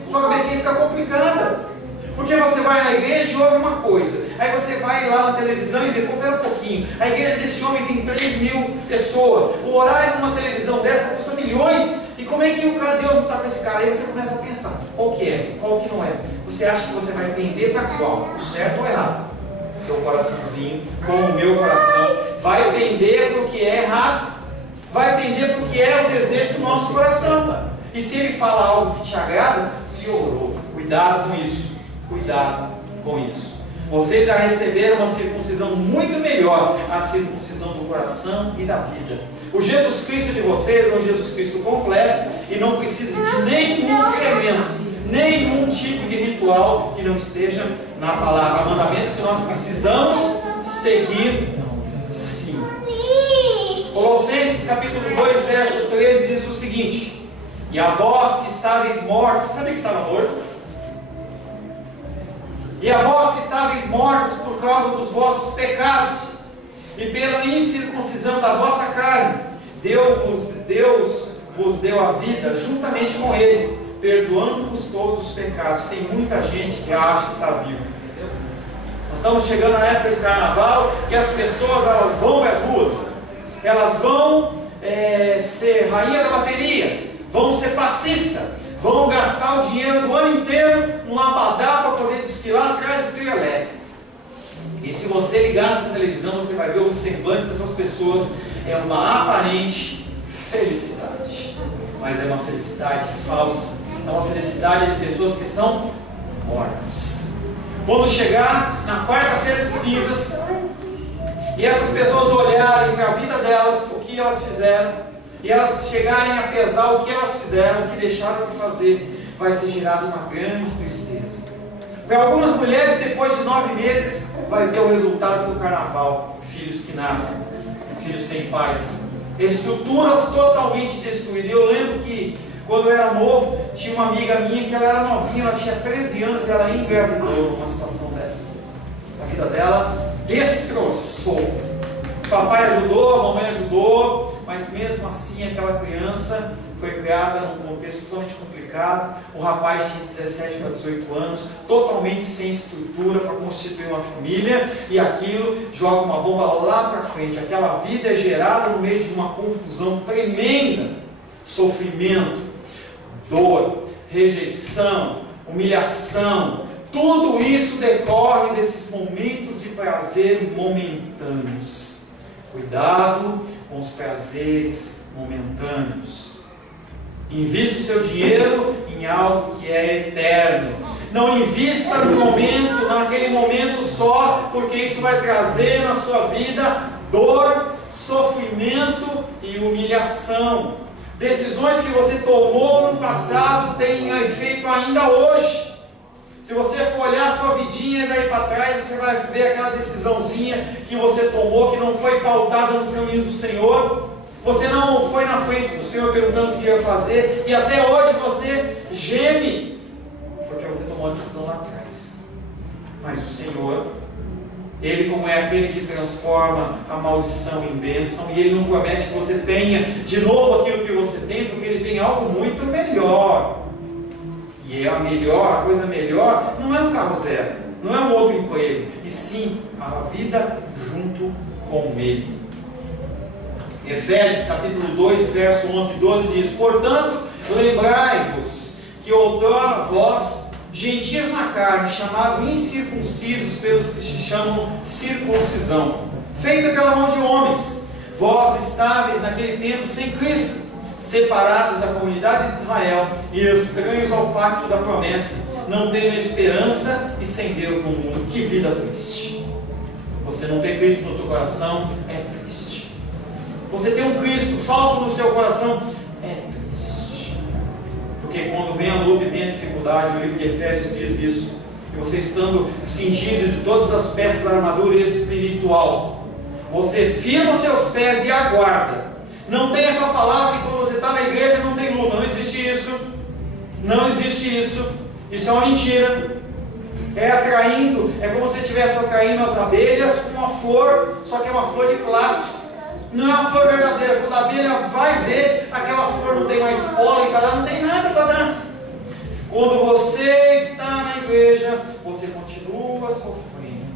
sua cabecinha fica complicada. Porque você vai na igreja e ouve uma coisa, aí você vai lá na televisão e vê, pô, pera um pouquinho, a igreja desse homem tem 3.000 pessoas, o horário de uma televisão dessa custa milhões, e como é que o cara, Deus não está com esse cara? Aí você começa a pensar, qual que é, qual que não é? Você acha que você vai pender para qual? O certo ou errado? Seu coraçãozinho, como o meu coração, vai pender para o que é errado. vai pender porque é o desejo do nosso coração. E se ele fala algo que te agrada, piorou. Cuidado com isso. Cuidado com isso. Vocês já receberam uma circuncisão muito melhor, a circuncisão do coração e da vida. O Jesus Cristo de vocês é um Jesus Cristo completo e não precisa de nenhum fermento, nenhum tipo de ritual que não esteja na palavra. Há mandamentos que nós precisamos seguir, sim. Colossenses capítulo 2, verso 13 diz o seguinte: e a vós que estáveis mortos, você sabia que estava morto? E a vós que estáveis mortos por causa dos vossos pecados e pela incircuncisão da vossa carne, Deus vos deu a vida juntamente com Ele, perdoando-vos todos os pecados. Tem muita gente que acha que está vivo. Nós estamos chegando na época do carnaval e as pessoas elas vão para as ruas, elas vão ser rainha da bateria, vão ser passista, vão gastar o dinheiro do ano inteiro num abadá para poder desfilar atrás do trio elétrico. E se você ligar nessa televisão, você vai ver os semblantes dessas pessoas. É uma aparente felicidade, mas é uma felicidade falsa. É uma felicidade de pessoas que estão mortas. Quando chegar na quarta-feira de cinzas e essas pessoas olharem para a vida delas, o que elas fizeram, e elas chegarem a pesar o que elas fizeram, o que deixaram de fazer, vai ser gerada uma grande tristeza. Para algumas mulheres, depois de 9 meses, vai ter o resultado do carnaval: filhos que nascem, filhos sem pais, estruturas totalmente destruídas. Eu lembro que quando eu era novo, tinha uma amiga minha que ela era novinha, ela tinha 13 anos e ela engravidou numa situação dessas. A vida dela destroçou. O papai ajudou, a mamãe ajudou, mas mesmo assim aquela criança foi criada num contexto totalmente complicado. O rapaz tinha 17 para 18 anos, totalmente sem estrutura para constituir uma família, e aquilo joga uma bomba lá para frente. Aquela vida é gerada no meio de uma confusão tremenda, sofrimento, dor, rejeição, humilhação. Tudo isso decorre desses momentos de prazer momentâneos. Cuidado com os prazeres momentâneos. Invista o seu dinheiro em algo que é eterno. Não invista no momento, naquele momento só, porque isso vai trazer na sua vida dor, sofrimento e humilhação. Decisões que você tomou no passado têm efeito ainda hoje. Se você for olhar a sua vidinha daí para trás, você vai ver aquela decisãozinha que você tomou, que não foi pautada nos caminhos do Senhor. Você não foi na frente do Senhor perguntando o que ia fazer, e até hoje você geme, porque você tomou a decisão lá atrás. Mas o Senhor, Ele, como é aquele que transforma a maldição em bênção, e Ele não promete que você tenha de novo aquilo que você tem, porque Ele tem algo muito melhor. E a coisa melhor não é um carro zero, não é um outro emprego, e sim a vida junto com Ele. Efésios capítulo 2, verso 11 e 12 diz: portanto, lembrai-vos que outrora vós, gentios na carne, chamados incircuncisos pelos que se chamam circuncisão, feita pela mão de homens, vós estáveis naquele tempo sem Cristo, separados da comunidade de Israel e estranhos ao pacto da promessa, não tendo esperança e sem Deus no mundo. Que vida triste! Você não ter Cristo no teu coração é triste. Você tem um Cristo falso no seu coração é triste. Porque quando vem a luta e vem a dificuldade, o livro de Efésios diz isso, que você estando cingido de todas as peças da armadura espiritual, você firma os seus pés e aguarda. Não tem essa palavra de quando você está na igreja não tem luta. Não existe isso. Não existe isso. Isso é uma mentira. É atraindo, é como se você estivesse atraindo as abelhas com uma flor, só que é uma flor de plástico. Não é uma flor verdadeira. Quando a abelha vai ver, aquela flor não tem mais pólen para dar, não tem nada para dar. Quando você está na igreja, você continua sofrendo.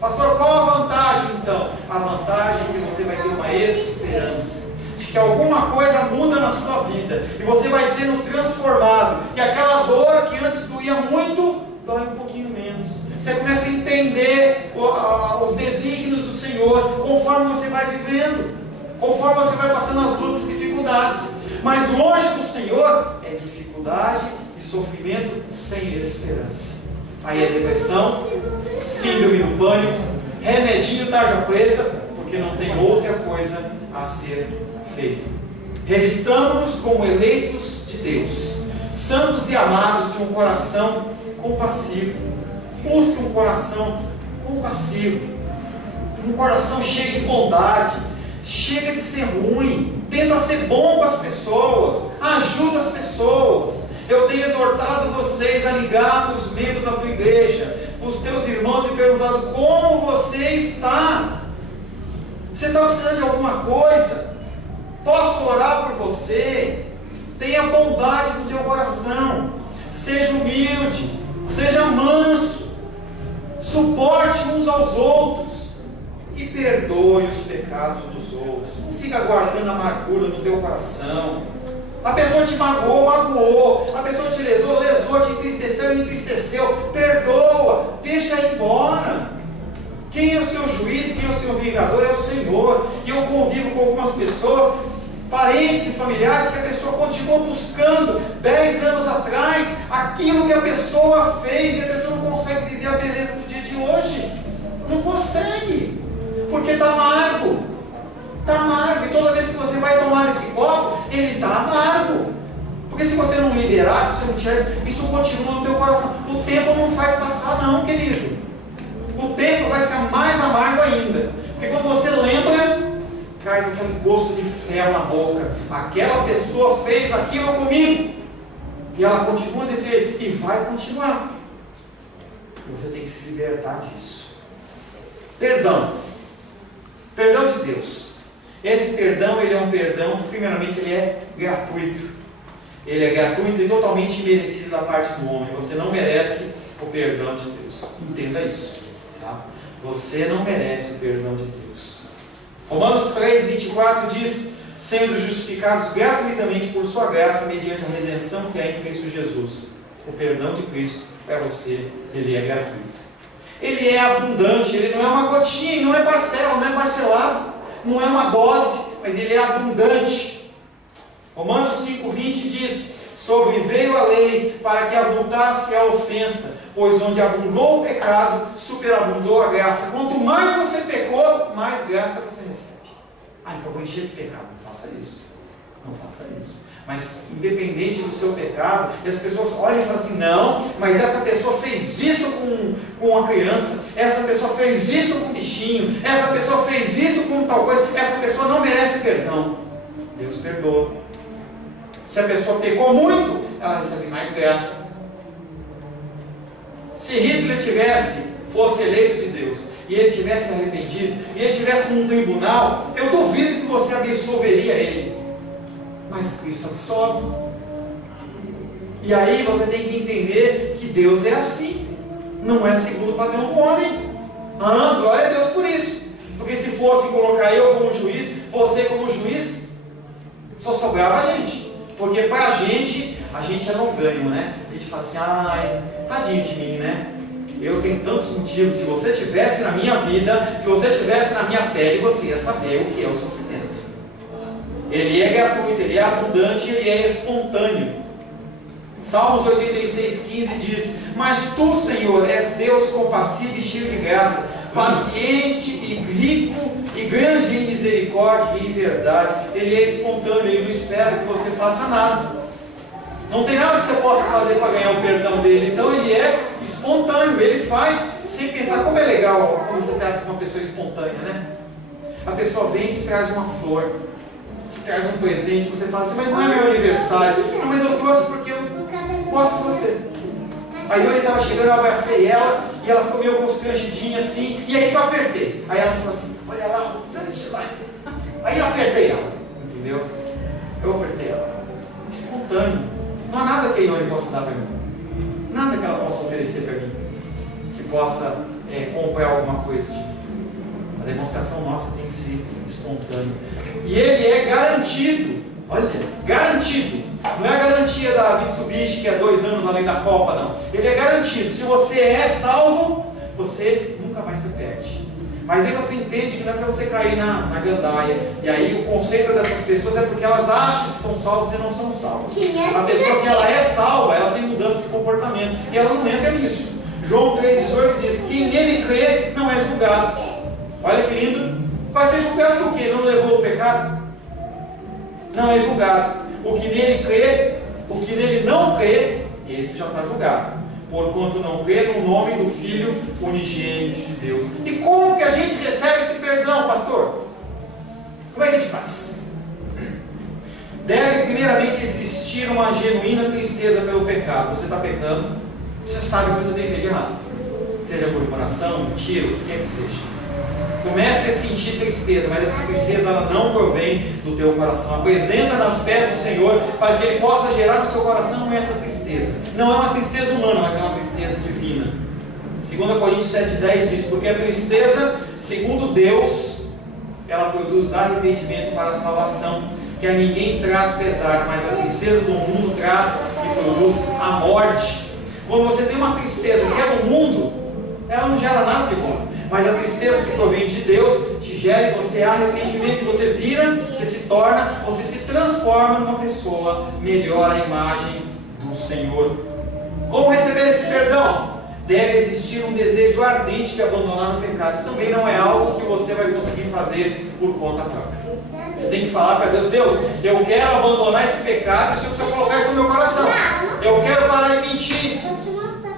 Pastor, qual a vantagem então? A vantagem é que você vai ter uma esperança de que alguma coisa muda na sua vida e você vai sendo transformado, e aquela dor que antes doía muito, dói um pouquinho menos. Você começa a entender os desígnios do Senhor conforme você vai vivendo. conforme você vai passando as lutas e dificuldades. Mas longe do Senhor é dificuldade e sofrimento sem esperança. Aí é depressão, síndrome do pânico, remedinho tarja preta, porque não tem outra coisa a ser feita. Revistamos-nos como eleitos de Deus, santos e amados de um coração compassivo. Busque um coração compassivo, um coração cheio de bondade. Chega de ser ruim, tenta ser bom com as pessoas, ajuda as pessoas. Eu tenho exortado vocês a ligar para os membros da tua igreja, para os teus irmãos, e perguntado como você está. Você está precisando de alguma coisa? Posso orar por você? Tenha bondade no teu coração, seja humilde, seja manso, suporte uns aos outros e perdoe os pecados dos outros. Não fica guardando amargura no teu coração. A pessoa te magoou, a pessoa te lesou, te entristeceu. Perdoa, deixa ir embora. Quem é o seu juiz, quem é o seu vingador? É o Senhor. E eu convivo com algumas pessoas, parentes e familiares, que a pessoa continua buscando 10 anos atrás aquilo que a pessoa fez, e a pessoa não consegue viver a beleza do dia de hoje. Não consegue, porque está amargo. Está amargo, e toda vez que você vai tomar esse copo, ele está amargo. Porque se você não liberar, se você não tirar isso continua no teu coração. O tempo não faz passar não, querido. O tempo vai ficar mais amargo ainda. Porque quando você lembra, traz aquele gosto de fel na boca. Aquela pessoa fez aquilo comigo, e ela continua desse jeito, e vai continuar. E você tem que se libertar disso. Perdão. Perdão de Deus. Esse perdão, ele é um perdão que primeiramente ele é gratuito. Ele é gratuito e totalmente merecido da parte do homem. Você não merece o perdão de Deus. Entenda isso, tá? Você não merece o perdão de Deus. Romanos 3:24 diz: sendo justificados gratuitamente por sua graça, mediante a redenção que é em Cristo Jesus. O perdão de Cristo para você, ele é gratuito. Ele é abundante, ele não é uma gotinha, não é parcela, não é parcelado. Não é uma dose, mas ele é abundante. Romanos 5:20 diz: sobreveio a lei para que avultasse a ofensa, pois onde abundou o pecado, superabundou a graça. Quanto mais você pecou, mais graça você recebe. Então vou encher de pecado. Não faça isso. Não faça isso. Mas independente do seu pecado, as pessoas olham e falam assim: não, mas essa pessoa fez isso com a criança, essa pessoa fez isso com o bichinho, essa pessoa fez isso com tal coisa, essa pessoa não merece perdão. Deus perdoa. Se a pessoa pecou muito, ela recebe mais graça. Se Hitler fosse eleito de Deus, e ele tivesse arrependido, e ele tivesse num tribunal, eu duvido que você absolveria ele. Mas Cristo absolve. E aí você tem que entender que Deus é assim. Não é segundo o padrão do homem. Glória a Deus por isso. Porque se fosse colocar eu como juiz, você como juiz, só sobrava a gente. Porque para a gente é longânimo, né? A gente fala assim: ai, tadinho de mim, né? Eu tenho tantos motivos. Se você estivesse na minha vida, se você estivesse na minha pele, você ia saber o que é o sofrimento. Ele é gratuito, ele é abundante, ele é espontâneo. Salmos 86:15 diz: mas tu, Senhor, és Deus compassivo e cheio de graça, paciente e rico e grande em misericórdia e em verdade. Ele é espontâneo, ele não espera que você faça nada. Não tem nada que você possa fazer para ganhar o perdão dele. Então ele é espontâneo, ele faz sem pensar. Como é legal quando você está com uma pessoa espontânea, né? A pessoa vem e te traz uma flor, traz um presente, você fala assim: mas não é meu aniversário. Não, mas eu trouxe porque eu gosto de você. Aí ele estava chegando, eu abracei ela, e ela ficou meio constrangidinha assim, e aí que eu apertei. Aí ela falou assim: olha lá, Rosângela. Aí eu apertei ela, entendeu? Eu apertei ela. Espontâneo. Não há nada que a Ione possa dar para mim. Nada que ela possa oferecer para mim que possa comprar alguma coisa de mim. A demonstração nossa tem que ser espontânea. E ele é garantido. Olha, garantido. Não é a garantia da Mitsubishi, que é 2 anos além da Copa, não. Ele é garantido. Se você é salvo, você nunca mais se perde. Mas aí você entende que não é para você cair na gandaia. E aí o conceito dessas pessoas é porque elas acham que são salvas e não são salvas. A pessoa que ela é salva, ela tem mudança de comportamento. E ela não entra nisso. João 3,18 diz: quem nele crê não é julgado. Olha que lindo. Vai ser julgado do quê? Não levou o pecado? Não é julgado. O que nele crê, o que nele não crê, esse já está julgado. Porquanto não crê no nome do Filho unigênito de Deus. E como que a gente recebe esse perdão, pastor? Como é que a gente faz? Deve primeiramente existir uma genuína tristeza pelo pecado. Você está pecando, você sabe que você tem feito errado. Seja murmuração, mentira, o que quer que seja. Comece a sentir tristeza, mas essa tristeza ela não provém do teu coração. Apresenta nos pés do Senhor para que Ele possa gerar no seu coração essa tristeza. Não é uma tristeza humana, mas é uma tristeza divina. 2 Coríntios 7,10 diz: porque a tristeza, segundo Deus, ela produz arrependimento para a salvação, que a ninguém traz pesar, mas a tristeza do mundo traz e produz a morte. Quando você tem uma tristeza que é do mundo, ela não gera nada de bom. Mas a tristeza que provém de Deus te gera em você arrependimento, e você vira, você se torna, você se transforma numa pessoa melhor à imagem do Senhor. Como receber esse perdão? Deve existir um desejo ardente de abandonar o pecado. Também não é algo que você vai conseguir fazer por conta própria. Você tem que falar para Deus: Deus, eu quero abandonar esse pecado, e o Senhor precisa colocar isso no meu coração. Eu quero parar de mentir.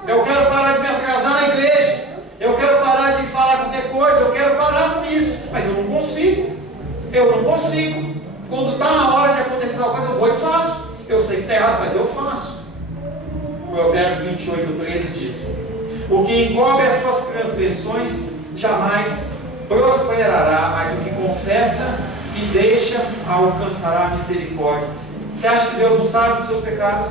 Eu quero parar de me atrasar na igreja. Eu quero parar de falar qualquer coisa. Eu quero parar com isso. Mas eu não consigo. Eu não consigo. Quando está na hora de acontecer alguma coisa, eu vou e faço. Eu sei que está errado, mas eu faço. Provérbios 28:13 diz: o que encobre as suas transgressões jamais prosperará, mas o que confessa e deixa alcançará a misericórdia. Você acha que Deus não sabe dos seus pecados?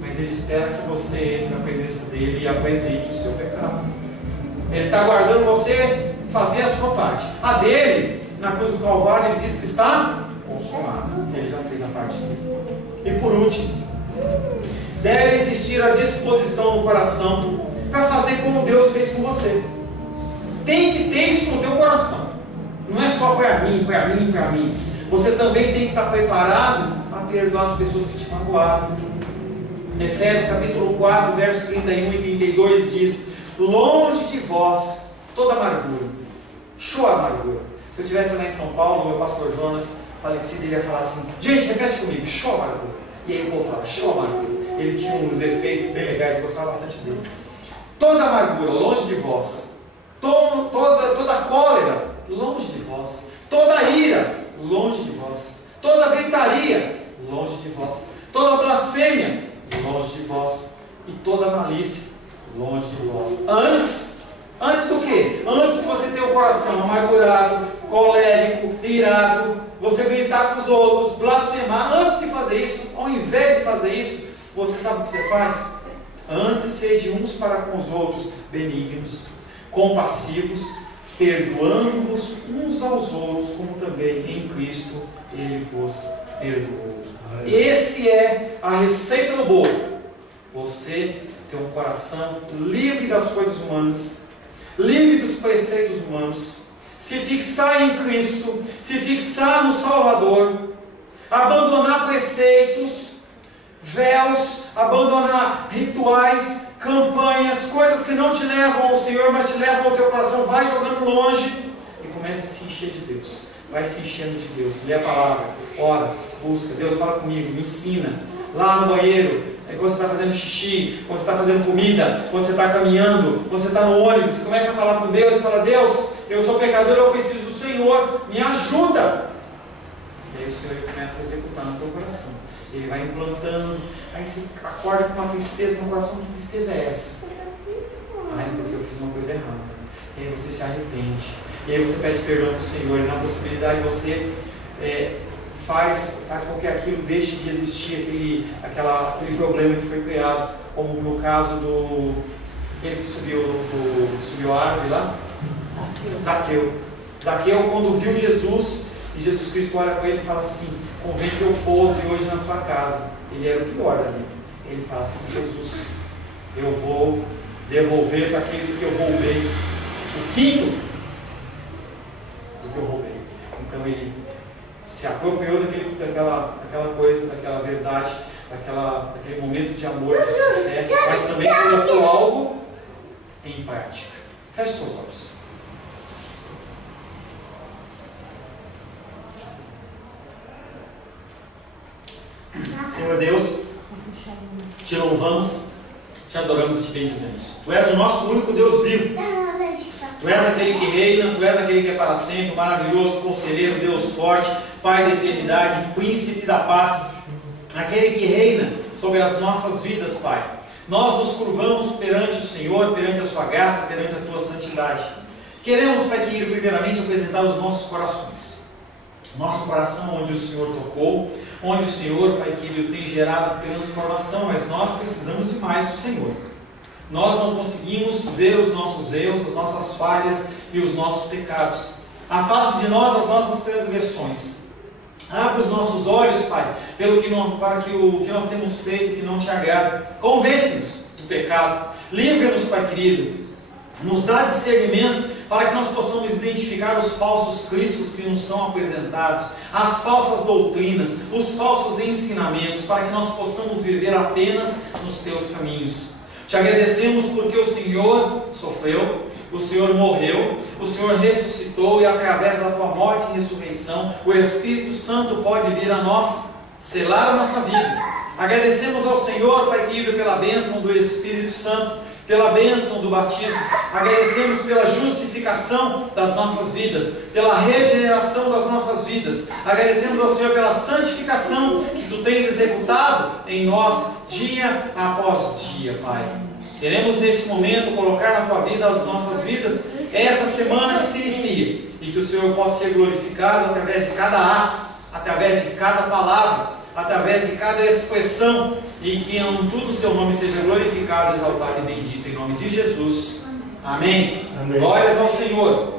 Mas Ele espera que você entre na presença dEle e apresente o seu pecado. Ele está aguardando você fazer a sua parte. A dele, na cruz do Calvário, Ele diz que está consumado. Ele já fez a parte dele. E por último, deve existir a disposição no coração para fazer como Deus fez com você. Tem que ter isso no teu coração. Não é só para mim, para mim, para mim. Você também tem que estar preparado a perdoar as pessoas que te magoaram. Efésios capítulo 4, versos 31 e 32 diz: longe de vós toda amargura, show amargura. Se eu estivesse lá em São Paulo, meu pastor Jonas, falecido, ele ia falar assim: gente, repete comigo, show amargura. E aí o povo falava, show amargura. Ele tinha uns efeitos bem legais, eu gostava bastante dele. Toda amargura, longe de vós. Toda cólera, longe de vós. Toda ira, longe de vós. Toda gritaria, longe de vós. Toda blasfêmia, longe de vós. E toda malícia, longe de vós. Antes do que? Antes de você ter o coração amargurado, colérico, irado, você gritar com os outros, blasfemar, antes de fazer isso, ao invés de fazer isso, você sabe o que você faz? Antes, sede uns para com os outros benignos, compassivos, perdoando-vos uns aos outros, como também em Cristo Ele vos perdoou. Esse é a receita do bolo. Você ter um coração livre das coisas humanas, livre dos preceitos humanos, se fixar em Cristo, se fixar no Salvador, abandonar preceitos, véus, abandonar rituais, campanhas, coisas que não te levam ao Senhor, mas te levam ao teu coração. Vai jogando longe e começa a se encher de Deus. Vai se enchendo de Deus. Lê a palavra, ora, busca. Deus, fala comigo, me ensina. Lá no banheiro, quando você está fazendo xixi, quando você está fazendo comida, quando você está caminhando, quando você está no ônibus, você começa a falar com Deus e fala: Deus, eu sou pecador, eu preciso do Senhor, me ajuda. E aí o Senhor começa a executar no teu coração. Ele vai implantando. Aí você acorda com uma tristeza no coração. Que tristeza é essa? Ai, porque eu fiz uma coisa errada. E aí você se arrepende. E aí você pede perdão para o Senhor. E na possibilidade você faz com que aquilo deixe de existir, aquele problema que foi criado. Como no caso do aquele que subiu a árvore lá. Zaqueu. Zaqueu, quando viu Jesus, e Jesus Cristo olha para ele e fala assim: convém que eu pouse hoje na sua casa. Ele era o pior dali. Ele fala assim: Jesus, eu vou devolver para aqueles que eu roubei. O quinto, porque eu roubei. Então ele se apropriou daquela coisa, daquela verdade, daquele momento de amor, mas também colocou algo em prática. Feche seus olhos. Senhor Deus, te louvamos, te adoramos e te bendizemos. Tu és o nosso único Deus vivo. Tu és aquele que reina, tu és aquele que é para sempre, maravilhoso, conselheiro, Deus forte, Pai da eternidade, príncipe da paz, aquele que reina sobre as nossas vidas, Pai. Nós nos curvamos perante o Senhor, perante a sua graça, perante a tua santidade. Queremos, Pai, que primeiramente apresentar os nossos corações. Nosso coração onde o Senhor tocou, onde o Senhor, Pai, que Ele tem gerado transformação, mas nós precisamos de mais do Senhor. Nós não conseguimos ver os nossos erros, as nossas falhas e os nossos pecados. Afaste de nós as nossas transgressões. Abre os nossos olhos, Pai, para que o que nós temos feito que não te agrada. Convence-nos do pecado. Livra-nos, Pai querido. Nos dá discernimento para que nós possamos identificar os falsos cristos que nos são apresentados, as falsas doutrinas, os falsos ensinamentos, para que nós possamos viver apenas nos teus caminhos. Te agradecemos porque o Senhor sofreu, o Senhor morreu, o Senhor ressuscitou e através da tua morte e ressurreição, o Espírito Santo pode vir a nós, selar a nossa vida. Agradecemos ao Senhor, Pai querido, pela bênção do Espírito Santo, pela bênção do batismo. Agradecemos pela justificação das nossas vidas, pela regeneração das nossas vidas. Agradecemos ao Senhor pela santificação que tu tens executado em nós dia após dia, Pai. Queremos neste momento colocar na tua vida as nossas vidas, essa semana que se inicia, e que o Senhor possa ser glorificado através de cada ato, através de cada palavra, através de cada expressão, e que em tudo o seu nome seja glorificado, exaltado e bendito, em nome de Jesus. Amém. Amém. Glórias ao Senhor.